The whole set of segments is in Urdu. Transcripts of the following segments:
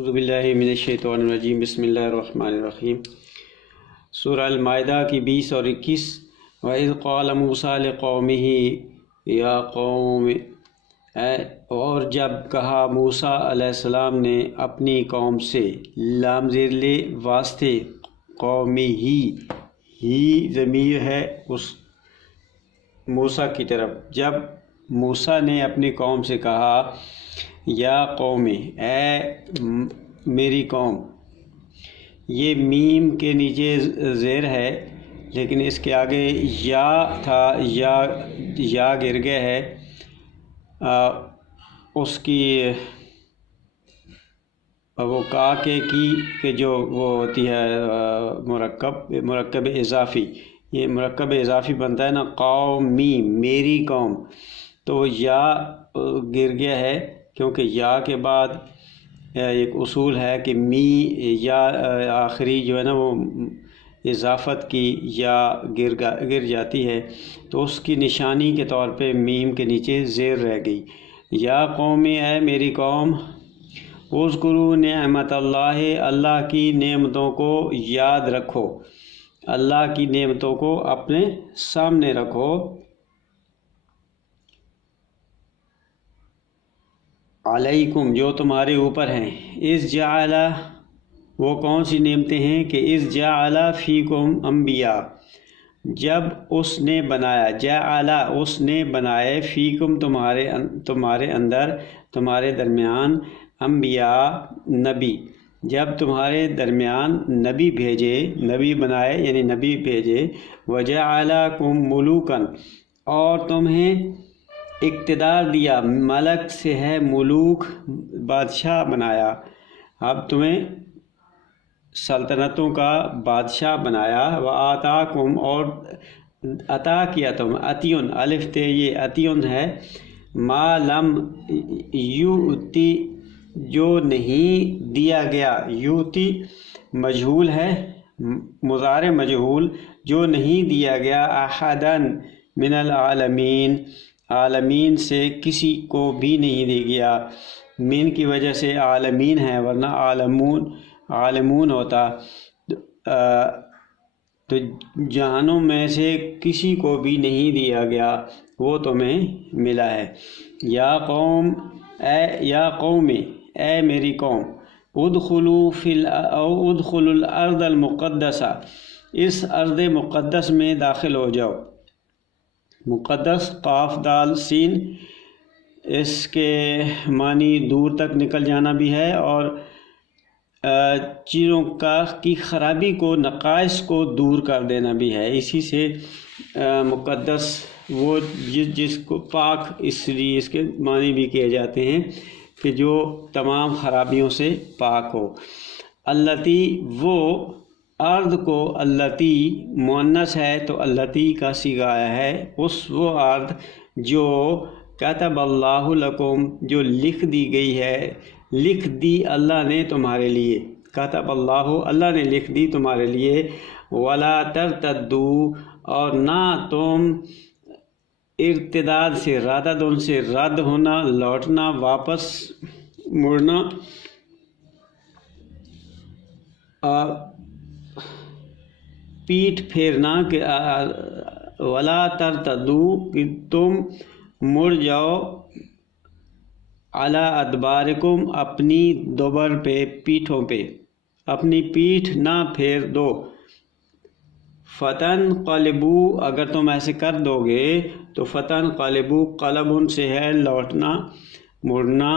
اعوذ باللہ من الشیطان الرجیم، بسم اللہ الرحمن الرحیم۔ سورہ المائدہ کی 20 اور 21۔ وَإِذْ قَالَ مُوسَىٰ لِقَوْمِهِ یا قوم، اور جب کہا موسیٰ علیہ السلام نے اپنی قوم سے، لام زیر لے واسطے، قومی ہی ضمیر ہے اس موسیٰ کی طرف۔ جب موسیٰ نے اپنی قوم سے کہا یا قوم، اے میری قوم، یہ میم کے نیچے زیر ہے لیکن اس کے آگے یا تھا، یا گر گیا ہے۔ اس کی وہ کا کے جو وہ ہوتی ہے مرکب اضافی، یہ مرکب اضافی بنتا ہے نا، قومی میری قوم، تو یا گر گیا ہے کیونکہ یا کے بعد ایک اصول ہے کہ یا آخری جو ہے نا وہ اضافت کی یا گر جاتی ہے، تو اس کی نشانی کے طور پہ میم کے نیچے زیر رہ گئی۔ یا قومی، اے میری قوم، اذکروا نعمت اللہ، اللہ کی نعمتوں کو یاد رکھو، اللہ کی نعمتوں کو اپنے سامنے رکھو۔ علیکم، جو تمہارے اوپر ہیں، اذ جعل، وہ کون سی نعمتیں ہیں کہ اذ جعل فیکم انبیاء، جب اس نے بنایا، جعل اس نے بنائے، فیکم تمہارے اندر، تمہارے درمیان، انبیاء نبی، جب تمہارے درمیان نبی بھیجے، نبی بنائے یعنی نبی بھیجے، وجعلکم ملوکن، اور تمہیں اقتدار دیا، ملک سے ہے ملوک، بادشاہ بنایا، اب تمہیں سلطنتوں کا بادشاہ بنایا۔ وآتاکم، اور عطا کیا تم، عطیون، الف تے یہ عطیون ہے، ما لم یؤتی، جو نہیں دیا گیا، یؤتی مجہول ہے، مضارع مجہول، جو نہیں دیا گیا، احدن من العالمین، عالمین سے کسی کو بھی نہیں دے گیا، من کی وجہ سے عالمین ہے، ورنہ عالمون ہوتا، تو جہانوں میں سے کسی کو بھی نہیں دیا گیا، وہ تمہیں ملا ہے۔ یا قوم، یا قوم، اے میری قوم، ادخلوا الارض المقدسہ، اس ارض مقدس میں داخل ہو جاؤ۔ مقدس قاف دال سین، اس کے معنی دور تک نکل جانا بھی ہے، اور چیزوں کی خرابی کو، نقائص کو دور کر دینا بھی ہے، اسی سے مقدس وہ جس کو پاک، اس لیے اس کے معنی بھی کیے جاتے ہیں کہ جو تمام خرابیوں سے پاک ہو۔ اللتی، وہ ارض کو، اللتی مؤنث ہے تو اللتی کا صیغہ آیا ہے، وہ ارض جو کتب اللہ لکم، جو لکھ دی گئی ہے، لکھ دی اللہ نے تمہارے لیے، کتب اللہ، اللہ نے لکھ دی تمہارے لیے، ولا ترتدوا، اور نہ تم ارتداد سے، ردد سے رد ہونا، لوٹنا، واپس مڑنا، پیٹھ پھیرنا، کہ ولا ترتدوا، کہ تم مڑ جاؤ، علی ادبارکم، اپنی دوبر پہ، پیٹھوں پہ، اپنی پیٹھ نہ پھیر دو، فتنقلبوا، اگر تم ایسے کر دو گے تو فتنقلبوا، قلب سے ہے لوٹنا، مڑنا،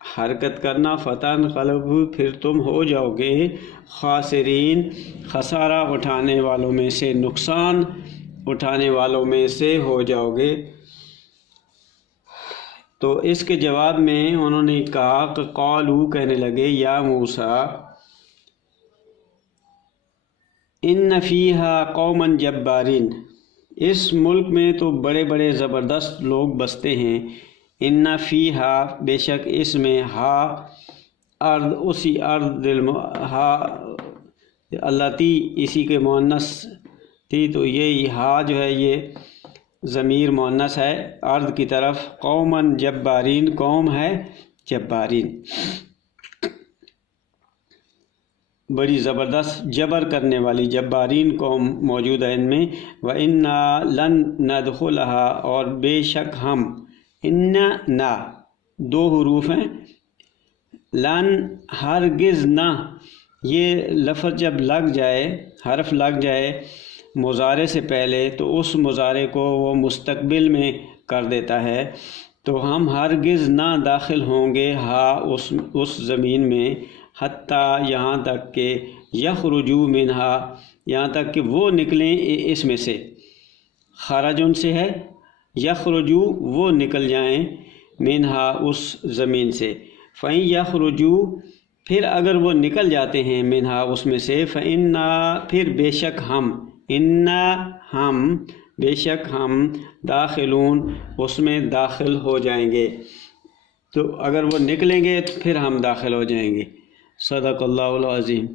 حرکت کرنا، فتنقلبوا، پھر تم ہو جاؤ گے خاسرین، خسارہ اٹھانے والوں میں سے، نقصان اٹھانے والوں میں سے ہو جاؤ گے۔ تو اس کے جواب میں انہوں نے کہا کہ قالو، کہنے لگے، یا موسیٰ، ان فیہا قوما جبارین، اس ملک میں تو بڑے بڑے زبردست لوگ بستے ہیں، ان فیہا، بے شک اس میں، ہا ارض، اسی ارض، ہا اللتی اسی کے مؤنث تھی، تو یہ ہا جو ہے یہ ضمیر مؤنث ہے ارض کی طرف، قوماً جبارین، قوم ہے جبارین۔ بڑی زبردست جبر کرنے والی جبارین قوم موجود ہے ان میں۔ وَإِنَّا لَن نَدْخُلَهَا، اور بے شک ہم، نا دو حروف ہیں، لن ہرگز نہ، یہ لفظ جب لگ جائے، حرف لگ جائے مضارع سے پہلے تو اس مضارع کو وہ مستقبل میں کر دیتا ہے، تو ہم ہرگز نہ داخل ہوں گے اس زمین میں، حتیٰ یہاں تک کہ یخرجوا منہا، یہاں تک کہ وہ نکلیں اس میں سے، خرج ان سے ہے، یخرجوا وہ نکل جائیں، منہا اس زمین سے، فَإِن یخرجوا پھر اگر وہ نکل جاتے ہیں، منہا اس میں سے، فَإِنَّا پھر بے شک ہم، اِنَّا ہم، بے شک ہم، داخلون اس میں داخل ہو جائیں گے، تو اگر وہ نکلیں گے تو پھر ہم داخل ہو جائیں گے۔ صدق اللہ العظیم۔